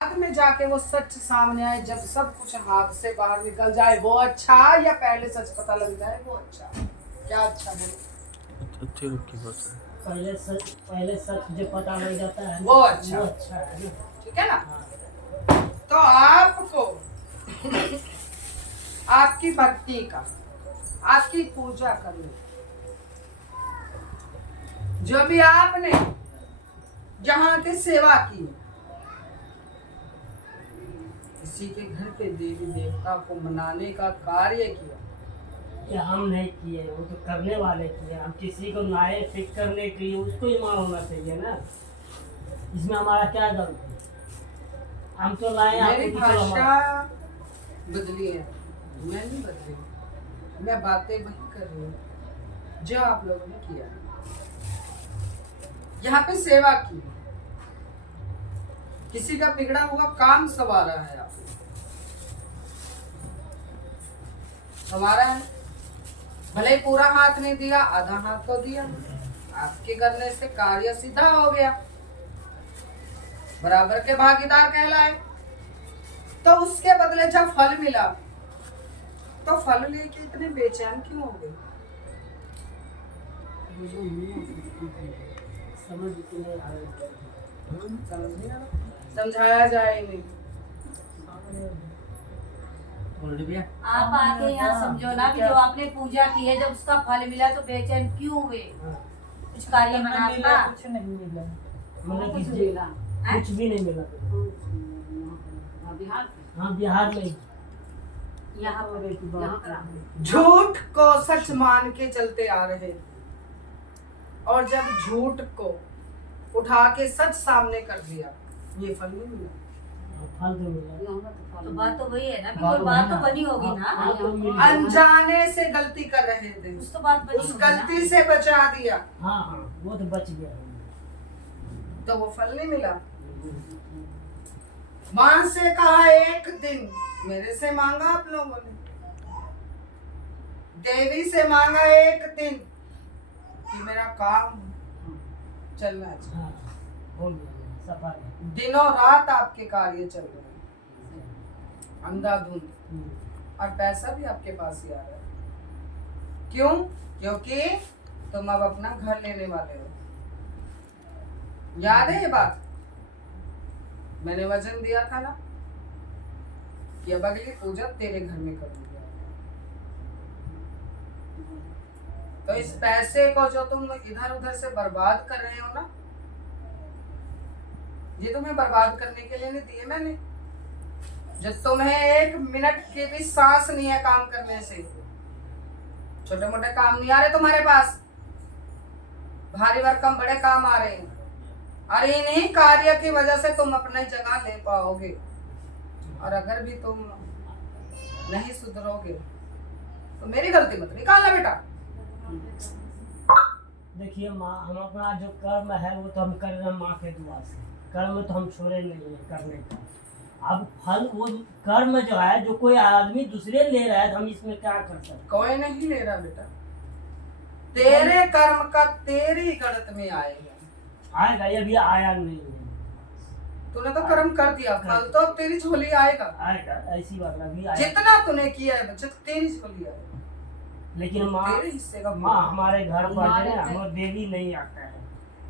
बाद में जाके वो सच सामने आए, जब सब कुछ हाथ से बाहर निकल जाए वो अच्छा, या पहले सच पता लग जाए वो अच्छा? क्या अच्छा बोलो? अच्छी रुक की बात है। पहले सच जो पता लग जाता है वो अच्छा है ना। ठीक है ना। तो आपको आपकी भक्ति का, आपकी पूजा करने, जो भी आपने जहाँ की सेवा की, किसी के घर पे देवी देवता को मनाने का कार्य किया, ये हम नहीं किए, वो तो करने वाले किए। हम किसी को लाए ठीक करने के लिए, उसको ही मान होना चाहिए ना। इसमें हमारा क्या गलत है? हम तो लाए मेरी आपको भाषा बदली है, मैं नहीं बदली, मैं बातें वही कर रही हूँ जो आप लोगों ने किया। यहाँ पे सेवा की, किसी का बिगड़ा हुआ काम संवारा है, आप संवारा है। भले ही पूरा हाथ नहीं दिया, आधा हाथ तो दिया। आपके करने से कार्य सीधा हो गया, बराबर के भागीदार कहलाए। तो उसके बदले जब फल मिला तो फल लेके इतने बेचैन क्यों हो गए? समझ नहीं आ रही। समझ नहीं आ रहा, समझाया जाए नहीं। आप आके यहाँ समझो ना कि जो आपने पूजा की है, जब उसका फल मिला तो बेचैन क्यों हुए? कुछ कार्य बना था? कुछ नहीं मिला, मतलब कुछ कुछ मिला? भी नहीं मिला। हाँ, बिहार में यहाँ पर झूठ को सच मान के चलते आ रहे, और जब झूठ को उठा के सच सामने कर दिया, ये फल नहीं मिला। फल तो मिला। तो बात तो वही है ना कि कोई बात तो बनी होगी ना। अनजाने से गलती कर रहे थे, उस तो बात बनी उस होगी ना। गलती से बचा दिया, हाँ हाँ, वो तो बच गया। तो वो फल नहीं मिला। मां से कहा एक दिन, मेरे से मांगा आप लोगों ने, देवी से मांगा एक दिन कि मेरा काम चलना चाहिए। हाँ, हो गया सफल। दिनों रात आपके कार्य चल रहे हैं, अंधाधुंध, और पैसा भी आपके पास ही आ रहा है। क्यों? क्योंकि तुम अब अपना घर लेने वाले हो। याद है ये बात? मैंने वचन दिया था ना कि अब अगली पूजा तेरे घर में करूंगी। तो इस पैसे को जो तुम इधर उधर से बर्बाद कर रहे हो ना, ये तुम्हें बर्बाद करने के लिए नहीं दिए मैंने। जो तुम्हें एक मिनट की भी सांस नहीं है काम करने से, छोटे मोटे काम नहीं आ रहे तुम्हारे पास, भारी भरकम बड़े काम आ रहे हैं। और इन्हीं कार्य की वजह से तुम अपनी जगह ले पाओगे। और अगर भी तुम नहीं सुधरोगे तो मेरी गलती मत निकालना बेटा। देखिए माँ, हम अपना जो कर्म है वो तो हम कर रहे हैं माँ के दुआ से। कर्म तो हम छोड़े नहीं है करने का। अब फल वो कर्म जो है, जो कोई आदमी दूसरे ले रहा है, तो हम इसमें क्या कर सकते? कोई नहीं ले रहा बेटा, तेरे कर्म का तेरी गणत में आएगा। आएगा, ये भी आया नहीं है। तूने तो कर्म कर दिया, फल तो अब तेरी झोली आएगा। आएगा, ऐसी बात अभी आएगा। जितना तूने किया है बच्चे, तेरी झोली आएगा। लेकिन माँ, तेरे हिस्से का माँ हमारे घर पर जो है हमें देवी नहीं आता है।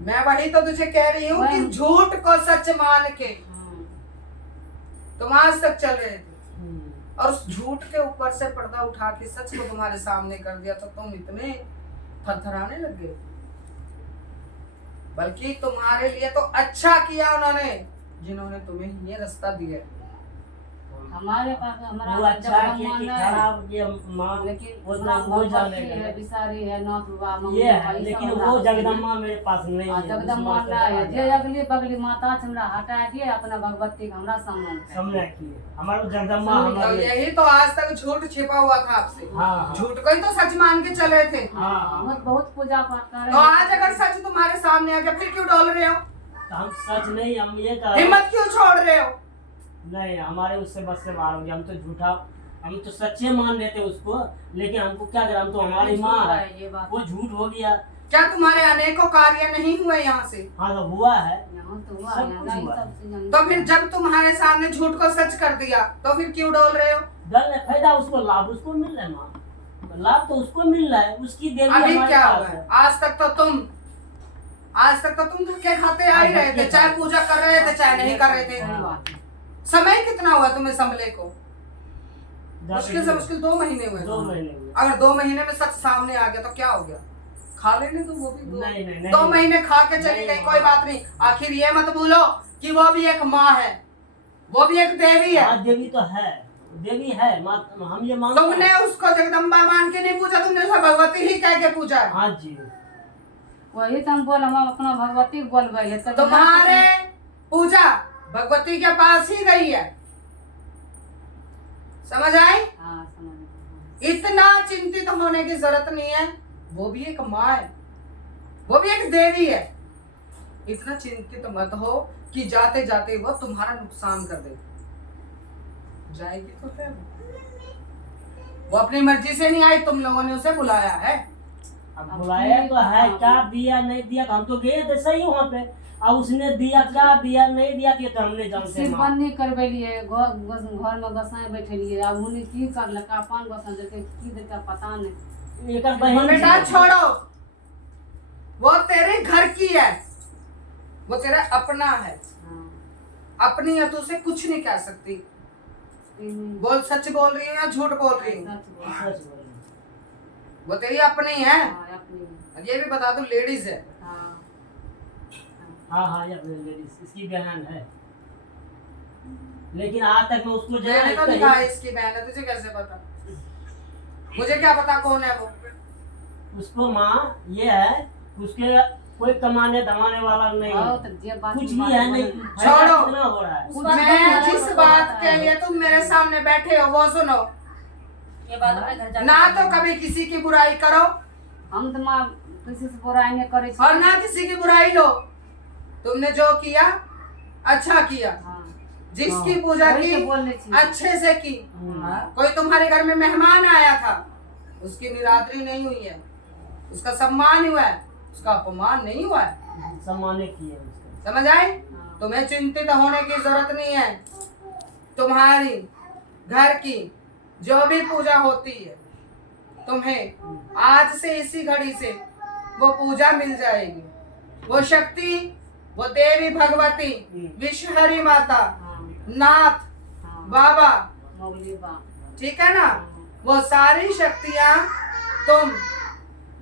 मैं वही तो तुझे कह रही हूँ कि झूठ को सच मान के तुम आज तक चल रहे थे, और उस झूठ के ऊपर से पर्दा उठा के सच को तुम्हारे सामने कर दिया, तो तुम इतने थरथराने लग गए। बल्कि तुम्हारे लिए तो अच्छा किया उन्होंने, जिन्होंने तुम्हें ये रास्ता दिया। हमारे पास हमारा वो अच्छा किया कि खराब किया माँ, लेकिन वो जानेगा। है, बिसारी है, नौ दुआ ये है, लेकिन वो जगदम्बा मेरे पास नहीं है। जगदम्बा ना है, जे अगली बगली माता से हमरा हटा दिए, अपना भगवती का हमरा सामने किए। हमारा जगदम्बा तो यही तो आज तक झूठ छिपा हुआ था आपसे। हाँ, झूठ को ही तो सच मान के चल रहे थे। बहुत पूजा पाठ कर तो आज अगर सच तुम्हारे सामने आ गया, फिर क्यों डोल रहे हो? तो हम सच नहीं, हम ये हिम्मत क्यों छोड़ रहे हो? नहीं, हमारे उससे बस से बाहर हो गया। हम तो झूठा, हम तो सच्चे मान लेते उसको, लेकिन हमको क्या करें, हम तो हमारी माँ है, वो झूठ हो गया। क्या तुम्हारे अनेकों कार्य नहीं हुए यहाँ से? हाँ तो हुआ है। यहाँ तो हुआ सब है, कुछ ना, हुआ है। सबसे जंगल। तो फिर जब तुम्हारे सामने झूठ को सच कर दिया तो फिर क्यों डोल रहे हो? दल में फायदा उसको, लाभ उसको मिल रहा है माँ, लाभ तो उसको मिल रहा है, उसकी देवी अभी हमारे क्या पास हुआ है? है। आज तक तो तुम धक्के खाते आ ही रहे थे, चाहे पूजा कर रहे थे चाहे नहीं कर रहे थे। सही बात है। समय कितना हुआ तुम्हें संभले को? जाके मुश्किल से मुश्किल 2 महीने हुए। 2 महीने हुए। अगर 2 महीने में सच सामने आ गया तो क्या हो गया? खा लेने तो वो भी नहीं, नहीं, नहीं। 2 महीने खा के चली नहीं, गई, नहीं। कोई बात नहीं। आखिर ये मत भूलो कि वो भी एक माँ है, वो भी एक देवी है। हाँ देवी तो है, देवी है माँ, हम ये मानते तुमने हैं। उसको जगदम्बा मान के नहीं पूछा, तुमने उसे भगवती ही कह के पूछा है। हाँ जी। वही तो हम बोल, हम अपना भगवती बोल गए तब तुम्हारे पूजा भगवती के पास ही गई है, समझ आई? हाँ समझ गए। इतना चिंतित होने की जरूरत नहीं है, वो भी एक माँ है, वो भी एक देवी है। इतना चिंतित मत हो कि जाते जाते वो तुम्हारा नुकसान कर दे। जाएगी तो है वो अपनी मर्जी से नहीं आई, तुम लोगों ने उसे बुलाया है। अब बुलाया तो है, क्या दिया नहीं दिया, हम तो गए थे सही वहाँ पे, अब उसने दिया क्या दिया नहीं दिया कि तो हमने जानते सिर्फ माँ। बंद नहीं करबेलिए, घर में गोसाई बैठेलिए, अब उन्हें की करलक, अपन गोसाई देखे की देखे पता नहीं। एकर बहन बेटा जी। छोड़ो, वो तेरे घर की है, वो तेरा अपना है, हाँ। अपनी है तो उसे कुछ नहीं कह सकती। हम्म। बोल, सच बोल रही है या झूठ बोल रही है? सच बोल। सच बोल रही। वो तेरी अपनी है, हाँ, अपनी। और ये भी बता दूं लेडीज है। हाँ। हाँ हाँ ये लेडीज इसकी बहन है, लेकिन आज तक मैं उसको जो मैंने तो है लिखा है इसकी बहन है, तुझे कैसे पता? मुझे क्या पता कौन है वो? उसको माँ ये है, उसके कोई कमाने धमाने वाला नहीं, हाँ, तो जे बात कुछ की भी बात है नहीं, बोले। फायदा छोड़ो। कितना हो रहा है। उस बात को मैं हमारा जिस तो बात पता के है। लिए तुम मेरे सामने बैठे हो वो सुनो। ये बात अपने घर जाके ना तो बोलेंगे। कभी किसी की बुराई करो हम तो माँ किसी से बुराई नहीं करे छी। और ना किसी की बुराई लो। तुमने जो किया अच्छा किया, हाँ। जिसकी हाँ। पूजा वही की तो बोलने छी। अच्छे से की। हाँ। कोई तुम्हारे घर में मेहमान आया था, उसकी निरादरी नहीं हुई है, उसका सम्मान हुआ है, उसका अपमान नहीं हुआ है, सम्माने किए उसको। समझ आई? हाँ। तुम्हें चिंतित होने की जरूरत नहीं है। तुम्हारी घर की जो भी पूजा होती है, तुम्हें आज से इसी घड़ी से वो पूजा मिल जाएगी। वो शक्ति, वो देवी भगवती, विश्वहरी माता, हाँ। नाथ, हाँ। बाबा, मोगली बा। ठीक है ना, वो सारी शक्तियां तुम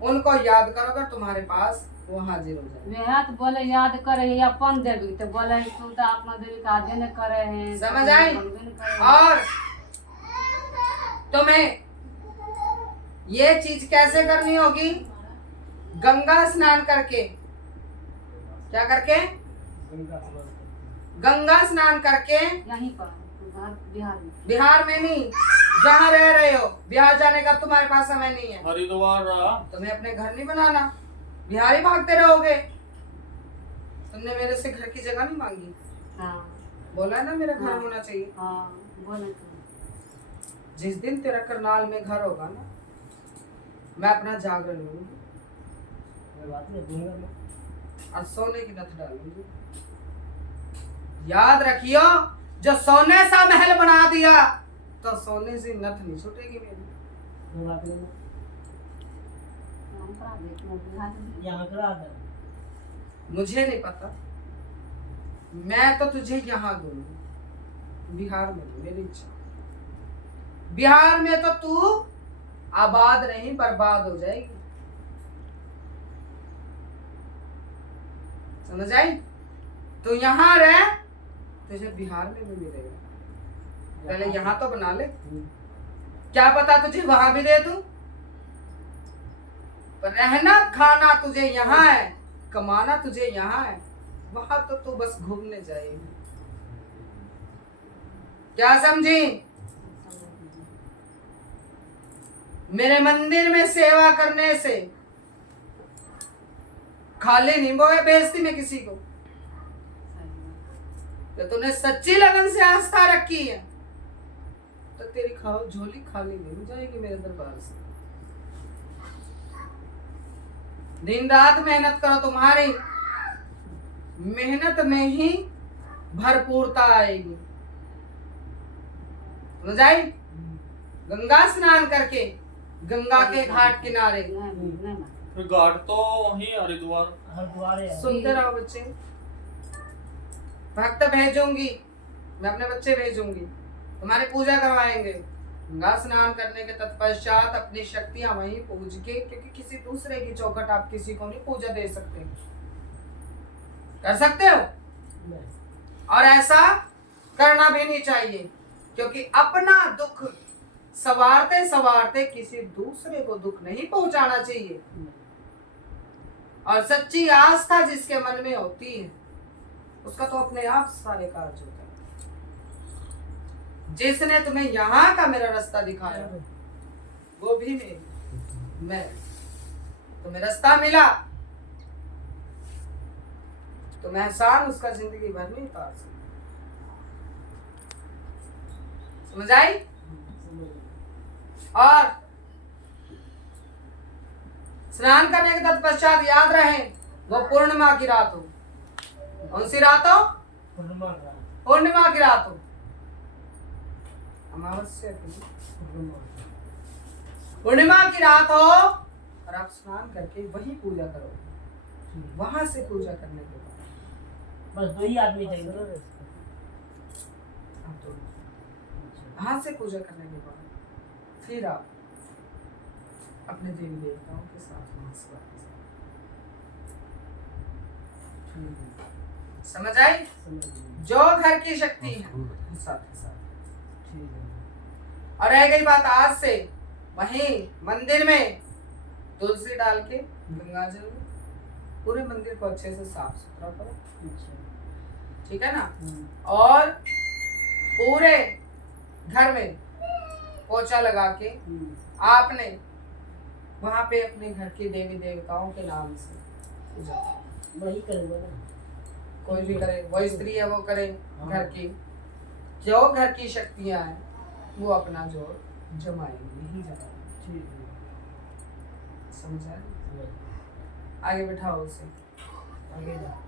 उनको याद करो, अगर तुम्हारे पास वो हाजिर हो जाए। वह तो बोले याद करे है अपन देवी, तो बोले तुम तो अपना देवी का आदे न करे हैं। समझ आई? बोलबे न करे हैं। और तुम्हें ये चीज कैसे करनी होगी? गंगा स्नान करके। क्या करके? गंगा स्नान करके। यहीं पर घर बिहार में। बिहार में नहीं, जहाँ रह रहे हो, बिहार जाने का तुम्हारे पास समय नहीं है। हरिद्वार रहा। तुम्हें अपने घर नहीं बनाना, बिहार ही भागते रहोगे। तुमने मेरे से घर की जगह नहीं मांगी, हाँ। बोला ना मेरा घर हाँ। होना चाहिए। हाँ बोले तो। जिस दिन तेरा करनाल में घर होगा ना, मैं अपना जागरण लूंगी कोई बात नहीं, दूंगा मैं। और सोने की नथ डालूंगी। याद रखियो, जो सोने सा महल बना दिया तो सोने से नथ नहीं छूटेगी मेरी। कोई बात नहीं, हम करा देते हैं बिहार में। यहाँ करा दे। मुझे नहीं पता, मैं तो तुझे यहाँ दूंगी, बिहार में नहीं, मेरी इच्छा। बिहार में तो तू आबाद नहीं बर्बाद हो जाएगी, समझ आई? तो यहाँ रह, तुझे बिहार में भी मिलेगा। पहले यहाँ तो बना ले, क्या पता तुझे वहां भी दे दूं। पर रहना खाना तुझे यहाँ है, कमाना तुझे यहाँ है, वहां तो तू बस घूमने जाएगी। क्या समझी? मेरे मंदिर में सेवा करने से खाली नहीं बोए बेइज्जती में किसी को। तो तूने सच्ची लगन से आस्था रखी है तो तेरी खाओ झोली खाली नहीं हो जाएगी मेरे दरबार से। दिन रात मेहनत करो, तुम्हारी मेहनत में ही भरपूरता आएगी। समझ आई? गंगा स्नान करके गंगा के घाट किनारे, फिर घाट तो वहीं हरिद्वार। हरिद्वार है। सुनते रहो बच्चे, भक्त भेजूंगी, मैं अपने बच्चे भेजूंगी, तुम्हारी पूजा करवाएंगे। गंगा स्नान करने के तत्पश्चात अपनी शक्तियां वहीं पूज के, क्योंकि किसी दूसरे की चौखट आप किसी को नहीं पूजा दे सकते, कर सकते हो? नहीं। और ऐसा करना भी नहीं चाहिए, क्योंकि अपना दुख सवारते सवारते किसी दूसरे को दुख नहीं पहुंचाना चाहिए। और सच्ची आस्था जिसके मन में होती है उसका तो अपने आप सारे कार्य होते हैं। जिसने तुम्हें यहाँ का मेरा रास्ता दिखाया वो भी मैं तुम्हें रास्ता मिला, तुम एहसान उसका जिंदगी भर नहीं उतार सकते। समझ आई? और स्नान करने के तत्पश्चात याद रहे वो पूर्णिमा की रात हो। कौन सी रात हो? पूर्णिमा की रात हो, अमावस्या की पूर्णिमा की रात हो, और आप स्नान करके वही पूजा करो। वहां से पूजा करने के बाद बस 2 ही आदमी जाएंगे। वहां से पूजा करने के बाद फिर आप अपने देवी देवताओं के साथ वहां से वापस आओ। समझ आई? जो घर की शक्ति है वो साथ ही साथ। और रह गई बात आज से, वहीं मंदिर में तुलसी डाल के गंगा जल में पूरे मंदिर को अच्छे से साफ सुथरा करो, ठीक है ना? और पूरे घर में पोछा लगा के आपने वहां पे अपने घर के देवी देवताओं के नाम से पूजा करो। वही करूँगा ना, कोई भी करे, वो स्त्री है वो करे, घर की जो घर की शक्तियां हैं वो अपना जोर जमाएंगे ही जमाएंगे। समझ आया? आगे बिठाओ उसे, आगे जा।